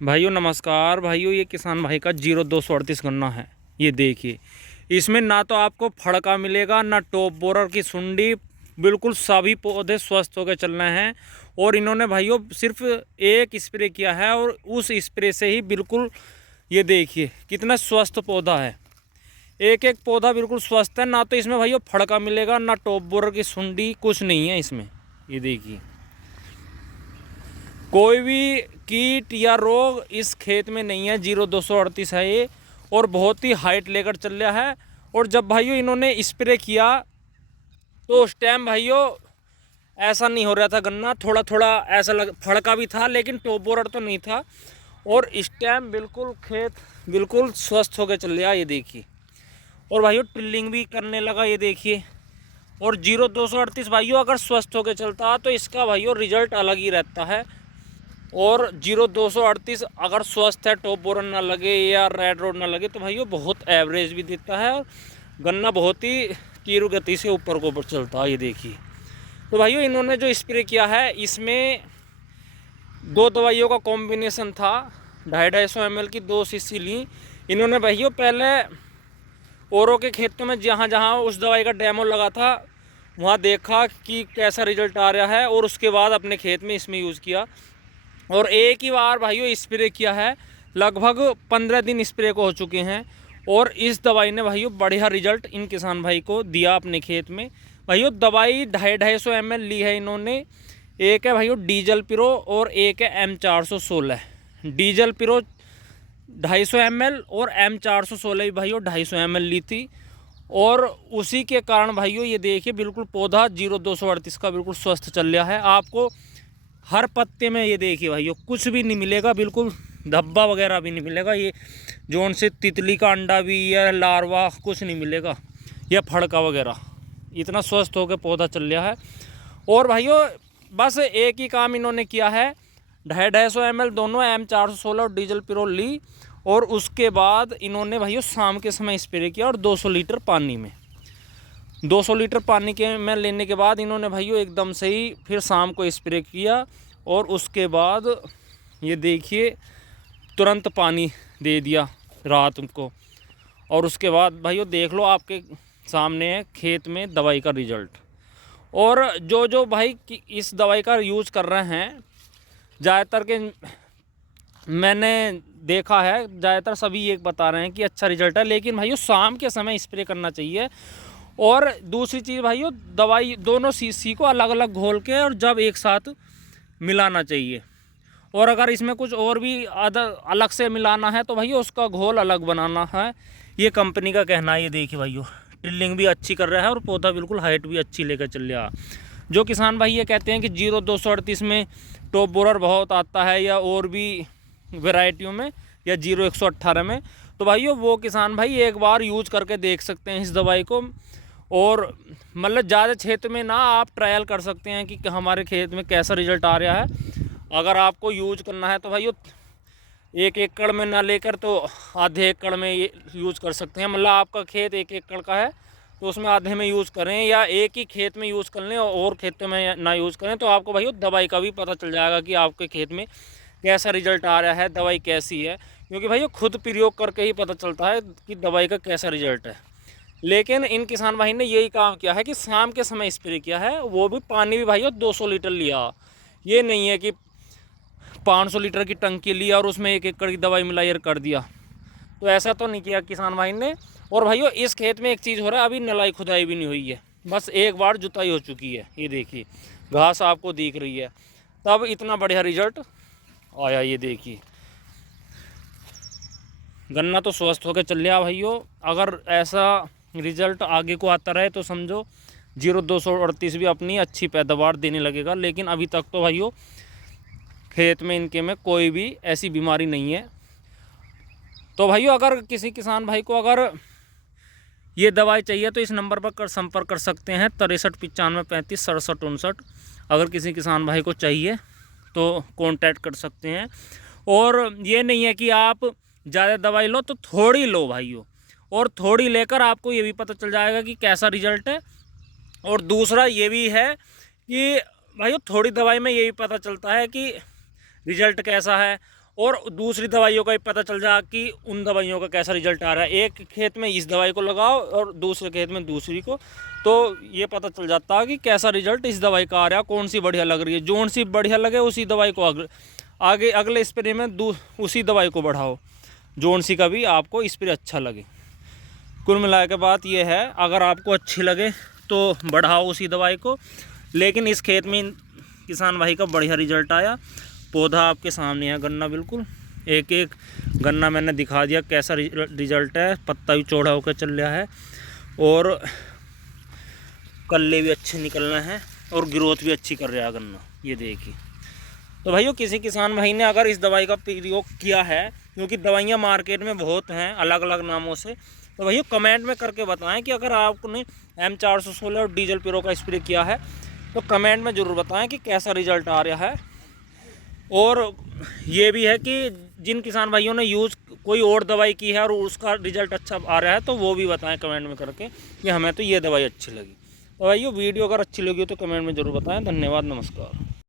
भाइयों नमस्कार। भाइयों ये किसान भाई का 0238 गन्ना है। ये देखिए, इसमें ना तो आपको फड़का मिलेगा ना टॉप बोरर की सुंडी। बिल्कुल सभी पौधे स्वस्थ होकर चल रहे हैं। और इन्होंने भाइयों सिर्फ एक स्प्रे किया है और उस स्प्रे से ही बिल्कुल ये देखिए कितना स्वस्थ पौधा है। एक एक पौधा बिल्कुल स्वस्थ है। ना तो इसमें भाइयों फड़का मिलेगा ना टॉप बोरर की सुंडी, कुछ नहीं है इसमें। ये देखिए कोई भी कीट या रोग इस खेत में नहीं है। 0238 है ये और बहुत ही हाइट लेकर चल रहा है। और जब भाइयों इन्होंने स्प्रे किया तो उस टाइम भाइयों ऐसा नहीं हो रहा था गन्ना, थोड़ा थोड़ा ऐसा लग फड़का भी था लेकिन टॉप बोरर तो नहीं था। और इस टाइम बिल्कुल खेत बिल्कुल स्वस्थ होकर चल रहा है। ये देखिए, और भाइयों टिल्लिंग भी करने लगा। ये देखिए, और 0238 भाइयों अगर स्वस्थ होकर चलता तो इसका भाइयों रिजल्ट अलग ही रहता है। और 0238 अगर स्वस्थ है, टॉप बोरन ना लगे या रेड रोड ना लगे तो भाइयों बहुत एवरेज भी देता है और गन्ना बहुत ही तीव्र गति से ऊपर को ऊपर चलता है। ये देखिए, तो भाइयों इन्होंने जो स्प्रे किया है इसमें 2 दवाइयों का कॉम्बिनेशन था। 250 ml की 2 शीशी ली इन्होंने भाइयों। पहले औरों के खेतों में जहाँ जहाँ उस दवाई का डेमो लगा था वहाँ देखा कि कैसा रिजल्ट आ रहा है और उसके बाद अपने खेत में इसमें यूज़ किया। और एक ही बार भाइयों स्प्रे किया है, लगभग 15 दिन स्प्रे को हो चुके हैं। और इस दवाई ने भाइयों बढ़िया रिजल्ट इन किसान भाई को दिया अपने खेत में। भाइयों दवाई 250 ml ली है इन्होंने। एक है भाइयों डीजल पिरो और एक है M416। डीजल पिरो 250 ml और M416 भी भाइयों 250 ml ली थी। और उसी के कारण भाइयों ये देखिए बिल्कुल पौधा 0238 का बिल्कुल स्वस्थ चल रहा है। आपको हर पत्ते में ये देखिए भाइयों कुछ भी नहीं मिलेगा, बिल्कुल धब्बा वगैरह भी नहीं मिलेगा। ये जोन से तितली का अंडा भी या लार्वा कुछ नहीं मिलेगा या फड़का वगैरह। इतना स्वस्थ होकर पौधा चल रहा है। और भाइयों बस एक ही काम इन्होंने किया है, 250 ml दोनों M416 और डीजल पिरोल ली। और उसके बाद इन्होंने भाइयों शाम के समय स्प्रे किया और 200 लीटर पानी में 200 लीटर पानी के में लेने के बाद इन्होंने भाइयों एकदम से ही फिर शाम को स्प्रे किया। और उसके बाद ये देखिए तुरंत पानी दे दिया रात को। और उसके बाद भाइयों देख लो आपके सामने है खेत में दवाई का रिजल्ट। और जो भाई इस दवाई का यूज़ कर रहे हैं ज़्यादातर के मैंने देखा है, ज़्यादातर सभी ये बता रहे हैं कि अच्छा रिजल्ट है। लेकिन भाइयों शाम के समय स्प्रे करना चाहिए। और दूसरी चीज़ भाइयों दवाई दोनों शीशी को अलग अलग घोल के और जब एक साथ मिलाना चाहिए। और अगर इसमें कुछ और भी अलग से मिलाना है तो भाइयों उसका घोल अलग बनाना है। ये कंपनी का कहना है। ये देखिए भाइयों टिल्लिंग भी अच्छी कर रहा है और पौधा बिल्कुल हाइट भी अच्छी लेकर चल रहा है। जो किसान भाई ये कहते हैं कि 0238 में टॉप बोरर बहुत आता है या और भी वैरायटियों में या 0118 में, तो भाइयों वो किसान भाई एक बार यूज़ करके देख सकते हैं इस दवाई को। और मतलब ज़्यादा क्षेत्र में ना आप ट्रायल कर सकते हैं कि हमारे खेत में कैसा रिजल्ट आ रहा है। अगर आपको यूज करना है तो भाइयों 1 एकड़ में ना लेकर तो आधे एकड़ में ये यूज़ कर सकते हैं। मतलब आपका खेत 1 एकड़ का है तो उसमें आधे में यूज़ करें या एक ही खेत में यूज़ कर लें और खेतों में ना यूज़ करें, तो आपको भाइयों दवाई का भी पता चल जाएगा कि आपके खेत में कैसा रिजल्ट आ रहा है, दवाई कैसी है। क्योंकि भाइयों खुद प्रयोग करके ही पता चलता है कि दवाई का कैसा रिजल्ट है। लेकिन इन किसान भाई ने यही काम किया है कि शाम के समय स्प्रे किया है, वो भी पानी भी भाइयों 200 लीटर लिया। ये नहीं है कि 500 लीटर की टंकी लिया और उसमें 1 एकड़ की दवाई मिलाई और कर दिया। तो ऐसा तो नहीं किया किसान भाई ने। और भाइयों इस खेत में एक चीज़ हो रहा है, अभी नलाई खुदाई भी नहीं हुई है, बस एक बार जुताई हो चुकी है। ये देखिए घास आपको दिख रही है, तब इतना बढ़िया रिजल्ट आया। ये देखिए गन्ना तो स्वस्थ होकर चल रहा भाइयों। अगर ऐसा रिजल्ट आगे को आता रहे तो समझो 0238 भी अपनी अच्छी पैदावार देने लगेगा। लेकिन अभी तक तो भाइयों खेत में इनके में कोई भी ऐसी बीमारी नहीं है। तो भाइयों अगर किसी किसान भाई को अगर ये दवाई चाहिए तो इस नंबर पर संपर्क कर सकते हैं 63 95 35 67 59। अगर किसी किसान भाई को चाहिए तो कांटेक्ट कर सकते हैं। और ये नहीं है कि आप ज़्यादा दवाई लो तो थोड़ी लो भाइयों, और थोड़ी लेकर आपको ये भी पता चल जाएगा कि कैसा रिजल्ट है। और दूसरा ये भी है कि भाइयों थोड़ी दवाई में ये भी पता चलता है कि रिजल्ट कैसा है। और दूसरी दवाइयों का भी पता चल जाए कि उन दवाइयों का कैसा रिजल्ट आ रहा है। एक खेत में इस दवाई को लगाओ और दूसरे खेत में दूसरी को, तो ये पता चल जाता है कि कैसा रिजल्ट इस दवाई का आ रहा है, कौन सी बढ़िया लग रही है। जोन सी बढ़िया लगे उसी दवाई को आगे अगले स्प्रे में उसी दवाई को बढ़ाओ, जोन सी का भी आपको स्प्रे अच्छा लगे। कुल मिला के बात ये है, अगर आपको अच्छी लगे तो बढ़ाओ उसी दवाई को। लेकिन इस खेत में किसान भाई का बढ़िया रिजल्ट आया। पौधा आपके सामने है, गन्ना बिल्कुल एक एक गन्ना मैंने दिखा दिया कैसा रिजल्ट है। पत्ता भी चौड़ा होकर चल रहा है और कल्ले भी अच्छे निकलना है और ग्रोथ भी अच्छी कर रहा है गन्ना, ये देखिए। तो भाइयों किसी किसान भाई ने अगर इस दवाई का प्रयोग किया है, क्योंकि दवाइयाँ मार्केट में बहुत हैं अलग अलग नामों से, तो भाइयों कमेंट में करके बताएं कि अगर आपने M416 और डीजल पिरो का स्प्रे किया है तो कमेंट में ज़रूर बताएं कि कैसा रिजल्ट आ रहा है। और ये भी है कि जिन किसान भाइयों ने यूज़ कोई और दवाई की है और उसका रिजल्ट अच्छा आ रहा है तो वो भी बताएं कमेंट में करके कि हमें तो ये दवाई अच्छी लगी। तो भाइयों वीडियो अगर अच्छी लगी हो तो कमेंट में ज़रूर बताएं। धन्यवाद, नमस्कार।